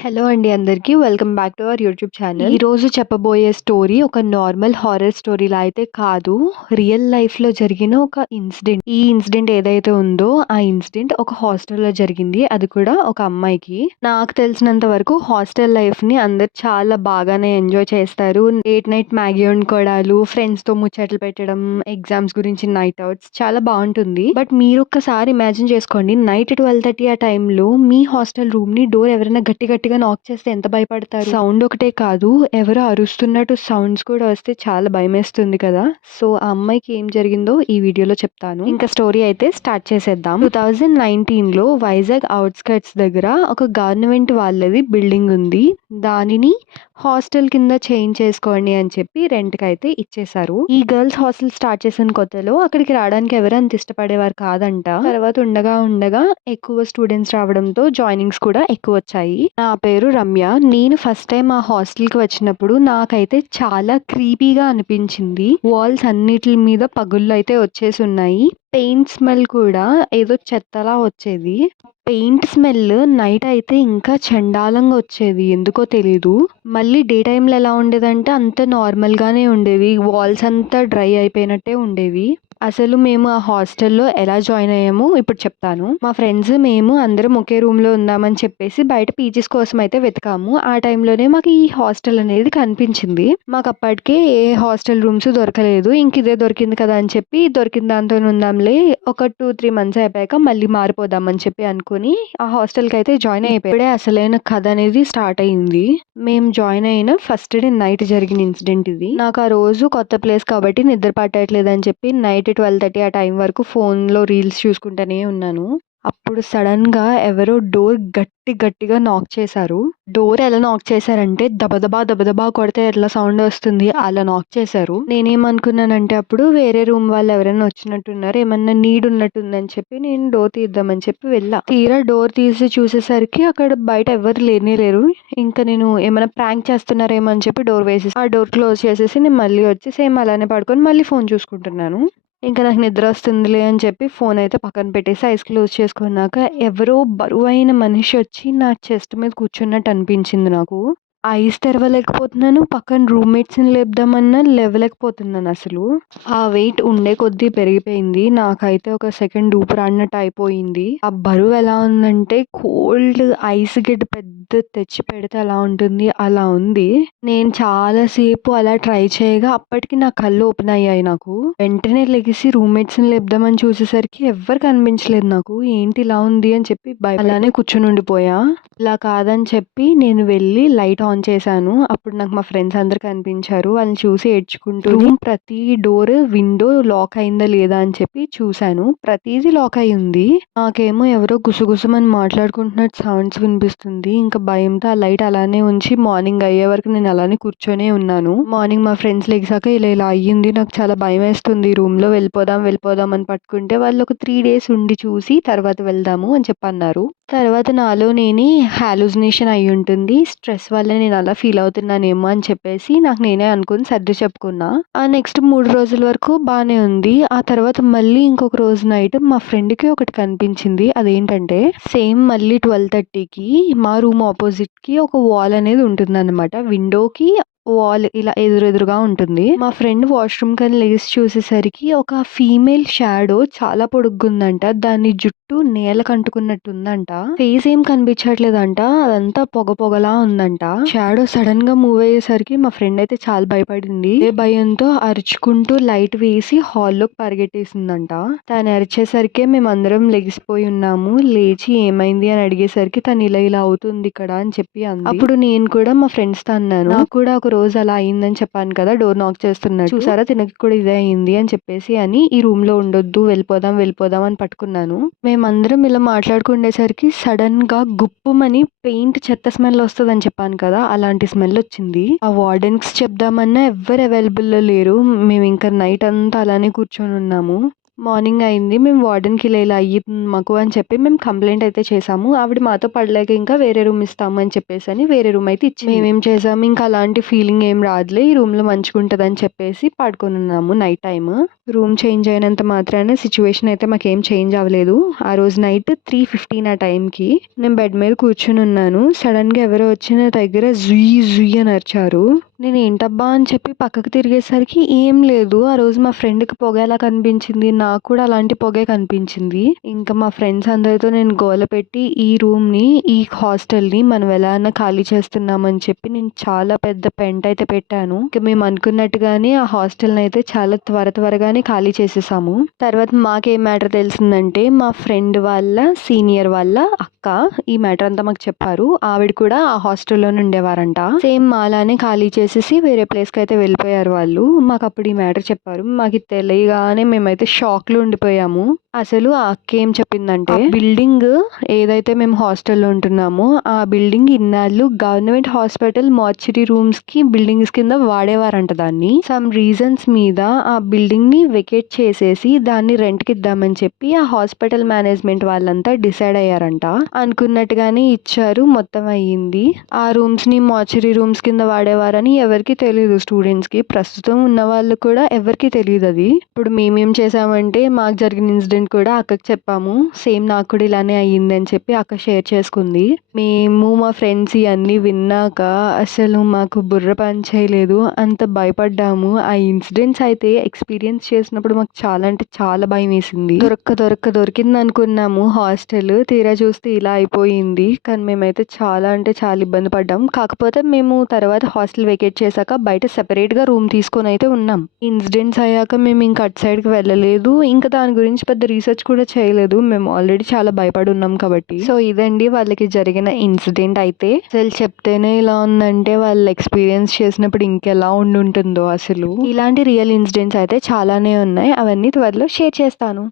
Hello అండి అందరికీ. Welcome back to our YouTube channel. ఈరోజు చెప్పబోయే స్టోరీ ఒక నార్మల్ హారర్ స్టోరీలా అయితే కాదు. రియల్ లైఫ్‌లో జరిగిన ఒక ఇన్సిడెంట్. ఈ ఇన్సిడెంట్ ఏదైతే ఉందో ఆ ఇన్సిడెంట్ ఒక హాస్టల్‌లో జరిగింది. అది కూడా ఒక అమ్మాయికి. నాకు తెలిసినంత వరకు హాస్టల్ లైఫ్‌ని అందరూ చాలా బాగానే ఎంజాయ్ చేస్తారు. లేట్ నైట్ మ్యాగీ వండుకోవడాలు, ఫ్రెండ్స్‌తో ముచ్చట్లు పెట్టడం, ఎగ్జామ్స్ గురించి నైట్ అవుట్స్ చాలా బావుంటుంది. బట్ మీరొక్కసారి ఇమాజిన్ చేసుకోండి. నైట్ 12:30 ఆ టైంలో మీ హాస్టల్ రూమ్‌ని డోర్ ఎవరైనా గట్టిగా నాక్ చేస్తే ఎంత భయపడతారు? సౌండ్ ఒకటే కాదు, ఎవరో అరుస్తున్నట్టు సౌండ్స్ కూడా వస్తే చాలా భయమేస్తుంది కదా! సో, ఆ అమ్మాయికి ఏం జరిగిందో ఈ వీడియోలో చెప్తాను. ఇంకా స్టోరీ అయితే స్టార్ట్ చేసేద్దాం. 2019లో వైజాగ్ ఔట్‌స్కర్ట్స్ దగ్గర ఒక గవర్నమెంట్ వాళ్ళది బిల్డింగ్ ఉంది. దానిని హాస్టల్ కింద చేంజ్ చేసుకోండి అని చెప్పి రెంట్‌కైతే ఇచ్చేశారు. ఈ గర్ల్స్ హాస్టల్ స్టార్ట్ చేసిన కొత్తలో అక్కడికి రావడానికి ఎవరు అంత ఇష్టపడేవారు కాదంట. తర్వాత ఉండగా ఎక్కువ స్టూడెంట్స్ రావడంతో జాయినింగ్స్ కూడా ఎక్కువొచ్చాయి. నా పేరు రమ్య. నేను ఫస్ట్ టైమ్ ఆ హాస్టల్‌కి వచ్చినప్పుడు నాకైతే చాలా క్రీపీగా అనిపించింది. వాల్స్ అన్నిట్లి మీద పగుళ్ళైతే వచ్చేసున్నాయి. పెయింట్ స్మెల్ కూడా ఏదో చెత్తలా వచ్చేది. పెయింట్ స్మెల్ నైట్ అయితే ఇంకా చండాలంగా వచ్చేది. ఎందుకో తెలీదు. మళ్ళీ డే టైమ్‌లో ఎలా ఉండేదంటే అంతా నార్మల్‌గానే ఉండేవి. వాల్స్ అంతా డ్రై అయిపోయినట్టే ఉండేవి. అసలు మేము ఆ హాస్టల్‌లో ఎలా జాయిన్ అయ్యామో ఇప్పుడు చెప్తాను. మా ఫ్రెండ్స్ మేము అందరం ఒకే రూమ్‌లో ఉందామని చెప్పేసి బయట పీజీస్ కోసం అయితే వెతికాము. ఆ టైంలోనే మాకు ఈ హాస్టల్ అనేది కనిపించింది. మాకప్పటికే ఏ హాస్టల్ రూమ్స్ దొరకలేదు. ఇంక ఇదే దొరికింది కదా అని చెప్పి దొరికిన దాంతోనే ఉందాంలే. ఒక 2, 3 మంత్స్ అయిపోయాక మళ్ళీ మారిపోదాం అని చెప్పి అనుకోని ఆ హాస్టల్‌కైతే జాయిన్ అయిపోయాం. ఇప్పుడే అసలైన కథ అనేది స్టార్ట్ అయింది. మేము జాయిన్ అయిన ఫస్ట్ డే నైట్ జరిగిన ఇన్సిడెంట్ ఇది. నాకు ఆ రోజు కొత్త ప్లేస్ కాబట్టి నిద్ర పట్టట్లేదని చెప్పి నైట్ 12:30 ఆ టైం వరకు ఫోన్‌లో రీల్స్ చూసుకుంటూనే ఉన్నాను. అప్పుడు సడెన్‌గా ఎవరో డోర్ గట్టిగా నాక్ చేశారు. డోర్ ఎలా నాక్ చేశారంటే దబదబా కొడితే ఎట్లా సౌండ్ వస్తుంది అలా నాక్ చేశారు. నేనేమనుకున్నానంటే అప్పుడు వేరే రూమ్ వాళ్ళు ఎవరైనా వచ్చినట్టున్నారు. ఏమన్నా నీడ్ ఉన్నట్టుందని చెప్పి నేను డోర్ తీద్దామని చెప్పి వెళ్ళా. తీరా డోర్ తీసి చూసేసరికి అక్కడ బయట ఎవ్వరు లేనే లేరు. ఇంకా నేను ఏమైనా ప్రాంక్ చేస్తున్నారేమో అని చెప్పి డోర్ వేసేసి ఆ డోర్ క్లోజ్ చేసేసి నేను మళ్ళీ వచ్చి సేమ్ అలానే పడుకొని మళ్ళీ ఫోన్ చూసుకుంటున్నాను. ఇంకా నాకు నిద్ర వస్తుందిలే అని చెప్పి ఫోన్ అయితే పక్కన పెట్టేసి ఐస్ క్లోజ్ చేసుకున్నాక ఎవరో బరువైన మనిషి వచ్చి నా చెస్ట్ మీద కూర్చున్నట్టు అనిపించింది నాకు. ఐస్ తెరవలేకపోతున్నాను. పక్కన రూమ్‌మేట్స్‌ని లేపుదామన్నా లేవలేకపోతున్నాను అసలు. ఆ వెయిట్ ఉండే కొద్దీ పెరిగిపోయింది. నాకైతే ఒక సెకండ్ ఊపిరాడినట్టు అయిపోయింది. ఆ బరువు ఎలా ఉందంటే కోల్డ్ ఐస్ గడ్డ పెద్దది తెచ్చి పెడితే ఎలా ఉంటుంది అలా ఉంది. నేను చాలా సేపు అలా ట్రై చేయగా అప్పటికి నా కళ్ళు ఓపెన్ అయ్యాయి నాకు. వెంటనే లెగిసి రూమ్‌మేట్స్‌ని లేపుదామని చూసేసరికి ఎవ్వరు కనిపించలేదు నాకు. ఏంటి ఇలా ఉంది అని చెప్పి అలానే కూర్చొని ఉండిపోయా. ఇలా కాదని చెప్పి నేను వెళ్ళి లైట్ ఆన్ చేశాను. అప్పుడు నాకు మా ఫ్రెండ్స్ అందరూ కనిపించారు. వాళ్ళని చూసి ఏడ్చుకుంటూ రూమ్ ప్రతి డోర్, విండో లాక్ అయిందా లేదా అని చెప్పి చూశాను. ప్రతీదీ లాక్ అయ్యి ఉంది. నాకేమో ఎవరో గుసగుసమని మాట్లాడుకుంటున్నట్టు సౌండ్స్ వినిపిస్తుంది. ఇంకా భయంతో ఆ లైట్ అలానే ఉంచి మార్నింగ్ అయ్యే వరకు నేను అలానే కూర్చొనే ఉన్నాను. మార్నింగ్ మా ఫ్రెండ్స్ లెగిసాక ఇలా అయ్యింది. నాకు చాలా భయమేస్తుంది. రూమ్‌లో వెళ్ళిపోదాం అని పట్టుకుంటే వాళ్ళు ఒక 3 డేస్ ఉండి చూసి తర్వాత వెళ్దాము అని చెప్పన్నారు. తర్వాత నాలో నేనే హాలుసినేషన్ అయ్యుంటుంది. స్ట్రెస్ వల్ల నేను అలా ఫీల్ అవుతున్నానేమో అని చెప్పేసి నాకు నేనే అనుకుని సర్ది చెప్పుకున్నా. ఆ నెక్స్ట్ 3 రోజుల వరకు బానే ఉంది. ఆ తర్వాత మళ్ళీ ఇంకొక రోజు నైట్ మా ఫ్రెండ్‌కి ఒకటి కనిపించింది. అదేంటంటే సేమ్ మళ్ళీ 12:30కి మా రూమ్ అపోజిట్‌కి ఒక వాల్ అనేది ఉంటుందన్నమాట. విండోకి వాల్ ఇలా ఎదురుగా ఉంటుంది. మా ఫ్రెండ్ వాష్‌రూమ్‌కని లెగిసి చూసేసరికి ఒక ఫీమేల్ షాడో చాలా పొడుగ్గుందంట. దాని జుట్టు నేలకంటుకున్నట్టుందంట. ఫేస్ ఏం కనిపించట్లేదంట. అదంతా పొగలా ఉందంట. షాడో సడెన్‌గా మూవ్ అయ్యేసరికి మా ఫ్రెండ్ అయితే చాలా భయపడింది. అదే భయంతో అరుచుకుంటూ లైట్ వేసి హాల్‌లోకి పరిగెట్టేసిందంట. తను అరిచేసరికే మేమందరం లెగిసిపోయి ఉన్నాము. లేచి ఏమైంది అని అడిగేసరికి తను ఇలా అవుతుంది ఇక్కడ అని చెప్పి అంది. అప్పుడు నేను కూడా మా ఫ్రెండ్స్‌తో అన్నాను. నాకు కూడా ఒక రోజు అలా అయిందని చెప్పాను కదా! డోర్ నాక్ చేస్తున్నట్టు. చూసారా తినకి కూడా ఇదే అయింది అని చెప్పేసి ఈ రూమ్‌లో ఉండొద్దు వెళ్ళిపోదాం అని పట్టుకున్నాను. మేమందరం ఇలా మాట్లాడుకుండేసరికి సడెన్‌గా గుప్పుమని పెయింట్ చెత్త స్మెల్ వస్తదని చెప్పాను కదా! అలాంటి స్మెల్ వచ్చింది. ఆ వార్డెన్స్‌కి చెప్దామన్నా ఎవ్వరు అవైలబుల్‌లో లేరు. మేము ఇంకా నైట్ అంతా అలానే కూర్చొని ఉన్నాము. మార్నింగ్ అయింది. మేము వార్డెన్‌కి ఇలా అయ్యింది మాకు అని చెప్పి మేము కంప్లెయింట్ అయితే చేసాము. ఆవిడ మాతో పడలేక ఇంకా వేరే రూమ్ ఇస్తాము అని చెప్పేసని వేరే రూమ్ అయితే ఇచ్చింది. మేమేం చేసాము ఇంకా అలాంటి ఫీలింగ్ ఏం రాదులే ఈ రూమ్‌లో మంచిగుంటదని చెప్పేసి పడుకొనున్నాము నైట్ టైమ్. రూమ్ చేంజ్ అయినంత మాత్రాన సిట్యుయేషన్ అయితే మాకేం చేంజ్ అవ్వలేదు. ఆ రోజు నైట్ 3:15 ఆ టైంకి నేను బెడ్ మీద కూర్చొనున్నాను. సడెన్‌గా ఎవరో వచ్చి నా దగ్గర జుయ్ జుయ్ అని అరిచారు. నేను ఏంటబ్బా అని చెప్పి పక్కకు తిరిగేసరికి ఏం లేదు. ఆ రోజు మా ఫ్రెండ్‌కి పొగ ఎలా కనిపించింది, నాకు కూడా అలాంటి పొగే కనిపించింది. ఇంకా మా ఫ్రెండ్స్ అందరితో నేను గోల పెట్టి ఈ రూమ్‌ని, ఈ హాస్టల్‌ని మనం ఎలా అన్నా ఖాళీ చేస్తున్నామని చెప్పి నేను చాలా పెద్ద పెంట అయితే పెట్టాను. ఇక మేము అనుకున్నట్టుగానే ఆ హాస్టల్‌ని అయితే చాలా త్వరగానే ఖాళీ చేసేసాము. తర్వాత మాకేం మ్యాటర్ తెలిసిందంటే మా ఫ్రెండ్ వాళ్ళ సీనియర్ వాళ్ళ అక్క ఈ మ్యాటర్ అంతా మాకు చెప్పారు. ఆవిడ కూడా ఆ హాస్టల్‌లోనే ఉండేవారంట. సేమ్ మాలానే ఖాళీ చేసేసి వేరే ప్లేస్‌కి అయితే వెళ్ళిపోయారు వాళ్ళు. మాకప్పుడు ఈ మ్యాటర్ చెప్పారు. మాకు తెలియగానే మేమైతే షాక్‌లో ఉండిపోయాము. అసలు ఆ అక్క ఏం చెప్పిందంటే బిల్డింగ్ ఏదైతే మేము హాస్టల్‌లో ఉంటున్నామో ఆ బిల్డింగ్ ఇన్నాళ్ళు గవర్నమెంట్ హాస్పిటల్ మార్చరీ రూమ్స్‌కి బిల్డింగ్స్ కింద వాడేవారంట దాన్ని. సమ్ రీజన్స్ మీద ఆ బిల్డింగ్‌ని వెకేట్ చేసేసి దాన్ని రెంట్‌కి ఇద్దామని చెప్పి ఆ హాస్పిటల్ మేనేజ్మెంట్ వాళ్ళంతా డిసైడ్ అయ్యారంట. అనుకున్నట్టుగానే ఇచ్చారు. మొత్తం అయ్యింది. ఆ రూమ్స్‌ని మార్చరీ రూమ్స్ కింద వాడేవారని ఎవరికీ తెలీదు స్టూడెంట్స్‌కి. ప్రస్తుతం ఉన్న వాళ్ళు కూడా ఎవరికీ తెలీదది. ఇప్పుడు మేమేం చేసామంటే మాకు జరిగిన ఇన్సిడెంట్ కూడా అక్కకి చెప్పాము. సేమ్ నాకు కూడా ఇలానే అయ్యింది అని చెప్పి అక్క షేర్ చేసుకుంది. మేము మా ఫ్రెండ్స్ ఇయన్నీ విన్నాక అసలు మాకు బుర్ర పని చేయలేదు. అంత భయపడ్డాము. ఆ ఇన్సిడెంట్స్ అయితే ఎక్స్‌పీరియన్స్ చేసినప్పుడు మాకు చాలా అంటే చాలా భయమేసింది. దొరికిందనుకున్నాము హాస్టల్. తీరా చూస్తే ఇలా అయిపోయింది. కానీ మేమైతే చాలా అంటే చాలా ఇబ్బంది పడ్డాం. కాకపోతే మేము తర్వాత హాస్టల్ వెకేట్ చేశాక బయట సెపరేట్‌గా రూమ్ తీసుకొనైతే ఉన్నాం. ఇన్సిడెంట్స్ అయ్యాక మేము ఇంక అటు సైడ్‌కి వెళ్ళలేదు. ఇంకా దాని గురించి పెద్ద రీసెర్చ్ కూడా చేయలేదు. మేము ఆల్రెడీ చాలా భయపడి ఉన్నాం కాబట్టి. సో ఇదండి వాళ్ళకి జరిగిన ఇన్సిడెంట్ అయితే. అసలు చెప్తేనే ఇలా ఉందంటే వాళ్ళు ఎక్స్‌పీరియన్స్ చేసినప్పుడు ఇంకెలా ఉండుంటుందో అసలు. ఇలాంటి రియల్ ఇన్సిడెంట్స్ అయితే చాలానే ఉన్నాయి. అవన్నీ త్వరలో షేర్ చేస్తాను.